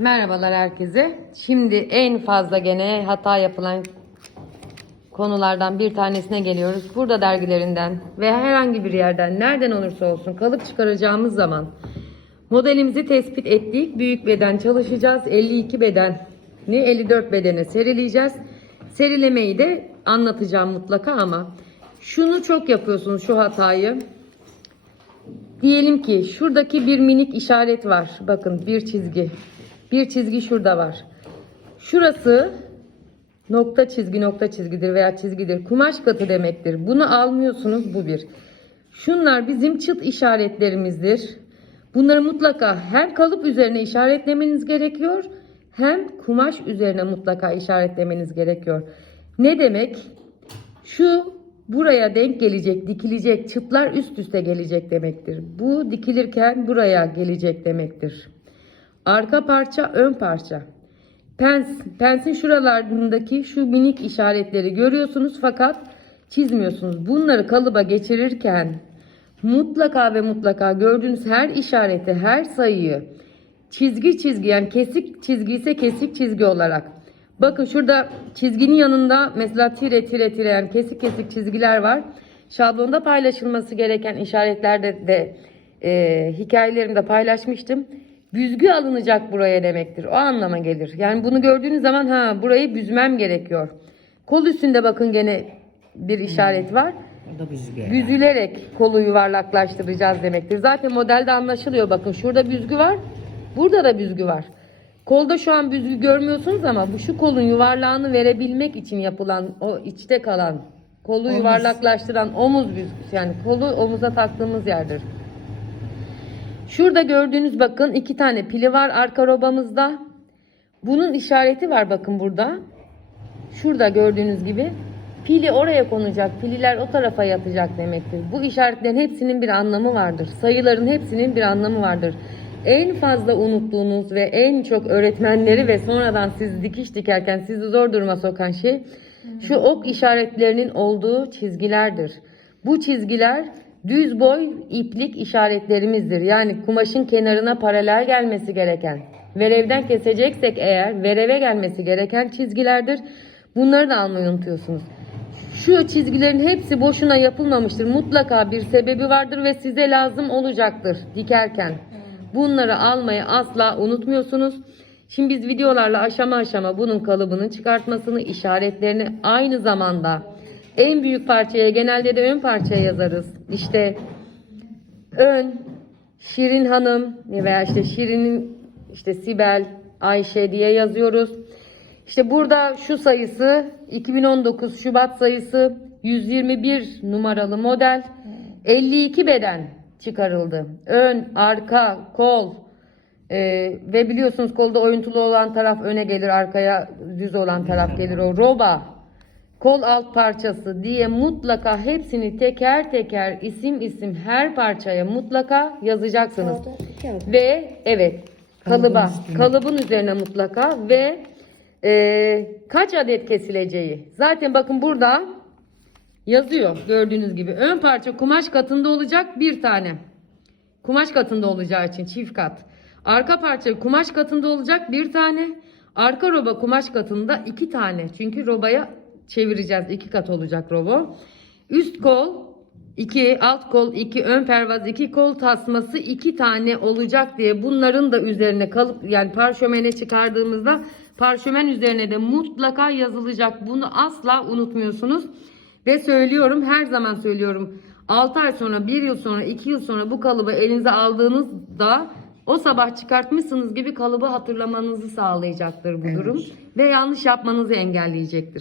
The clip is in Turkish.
Merhabalar herkese. Şimdi en fazla gene hata yapılan konulardan bir tanesine geliyoruz. Burada dergilerinden ve herhangi bir yerden nereden olursa olsun kalıp çıkaracağımız zaman modelimizi tespit ettik. Büyük beden çalışacağız. 52 beden ni 54 bedene serileyeceğiz. Serilemeyi de anlatacağım mutlaka ama şunu çok yapıyorsunuz şu hatayı. Diyelim ki şuradaki bir minik işaret var. Bakın bir çizgi. Bir çizgi şurada var. Şurası nokta çizgi nokta çizgidir veya çizgidir. Kumaş katı demektir. Bunu almıyorsunuz bu bir. Şunlar bizim çıt işaretlerimizdir. Bunları mutlaka hem kalıp üzerine işaretlemeniz gerekiyor hem kumaş üzerine mutlaka işaretlemeniz gerekiyor. Ne demek? Şu buraya denk gelecek, dikilecek, çıtlar üst üste gelecek demektir. Bu dikilirken buraya gelecek demektir. Arka parça, ön parça. Pens, pensin şuralarındaki şu minik işaretleri görüyorsunuz fakat çizmiyorsunuz. Bunları kalıba geçirirken mutlaka ve mutlaka gördüğünüz her işareti, her sayıyı çizgi çizgi yani kesik çizgi ise kesik çizgi olarak. Bakın şurada çizginin yanında mesela tire tire tire yani kesik kesik çizgiler var. Şablonda paylaşılması gereken işaretlerde de e, hikayelerimde paylaşmıştım. Büzgü alınacak buraya demektir. O anlama gelir. Yani bunu gördüğünüz zaman ha burayı büzmem gerekiyor. Kol üstünde bakın gene bir işaret var. O da büzgü. Büzülerek kolu yuvarlaklaştıracağız demektir. Zaten modelde anlaşılıyor. Bakın şurada büzgü var. Burada da büzgü var. Kolda şu an büzgü görmüyorsunuz ama bu şu kolun yuvarlağını verebilmek için yapılan o içte kalan kolu Omuz. yuvarlaklaştıran omuz büzgüsü yani kolu omuza taktığımız yerdir. Şurada gördüğünüz bakın iki tane pili var arka robamızda. Bunun işareti var bakın burada. Şurada gördüğünüz gibi pili oraya konacak, pililer o tarafa yatacak demektir. Bu işaretlerin hepsinin bir anlamı vardır. Sayıların hepsinin bir anlamı vardır. En fazla unuttuğunuz ve en çok öğretmenleri ve sonradan siz dikiş dikerken sizi zor duruma sokan şey şu ok işaretlerinin olduğu çizgilerdir. Bu çizgiler düz boy iplik işaretlerimizdir. Yani kumaşın kenarına paralel gelmesi gereken, verevden keseceksek eğer vereve gelmesi gereken çizgilerdir. Bunları da almayı unutuyorsunuz. Şu çizgilerin hepsi boşuna yapılmamıştır. Mutlaka bir sebebi vardır ve size lazım olacaktır dikerken. Bunları almayı asla unutmuyorsunuz. Şimdi biz videolarla aşama aşama bunun kalıbının çıkartmasını, işaretlerini aynı zamanda en büyük parçaya genelde de ön parçaya yazarız. İşte ön, Şirin Hanım veya işte Şirin'in işte Sibel, Ayşe diye yazıyoruz. İşte burada şu sayısı 2019 Şubat sayısı 121 numaralı model 52 beden çıkarıldı. Ön, arka, kol ee, ve biliyorsunuz kolda oyuntulu olan taraf öne gelir arkaya düz olan taraf gelir o roba kol alt parçası diye mutlaka hepsini teker teker isim isim her parçaya mutlaka yazacaksınız. Ve evet Kalıbın kalıba üstüne. kalıbın üzerine mutlaka ve e, kaç adet kesileceği. Zaten bakın burada yazıyor gördüğünüz gibi. Ön parça kumaş katında olacak bir tane. Kumaş katında olacağı için çift kat. Arka parça kumaş katında olacak bir tane. Arka roba kumaş katında iki tane. Çünkü robaya çevireceğiz. iki kat olacak robo. Üst kol 2, alt kol 2, ön pervaz 2, kol tasması 2 tane olacak diye bunların da üzerine kalıp yani parşömene çıkardığımızda parşömen üzerine de mutlaka yazılacak. Bunu asla unutmuyorsunuz. Ve söylüyorum her zaman söylüyorum. 6 ay sonra, 1 yıl sonra, 2 yıl sonra bu kalıbı elinize aldığınızda o sabah çıkartmışsınız gibi kalıbı hatırlamanızı sağlayacaktır bu Evet. durum. Ve yanlış yapmanızı engelleyecektir.